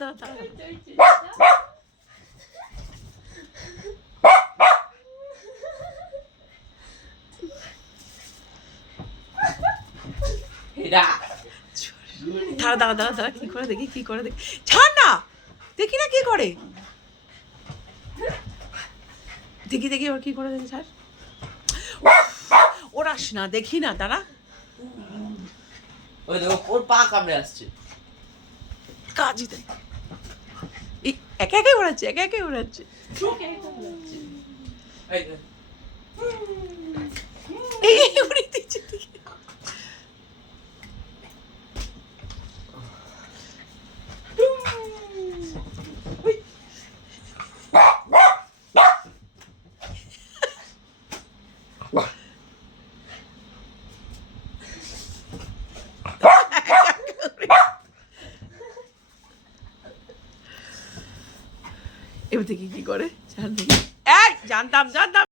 দাঁড়া দাঁড়া। দাঁড়া দাঁড়া দাঁড়া, কি করে দেখি, কি করে দেখি, ছাড় না, দেখি না কি করে, দেখি দেখি ওর কি করে দেখি, ছাড়, ওরাস না, দেখি না, দাঁড়া, ওই দেখো ওর পা কামড়ে আসছে, কাজই দেয়, একা একাই ওড়াচ্ছে, একা একাই ওড়াচ্ছে, এই উড়ে দিচ্ছে, দেখি এবার দেখি কি করে, এই জানতাম জানতাম।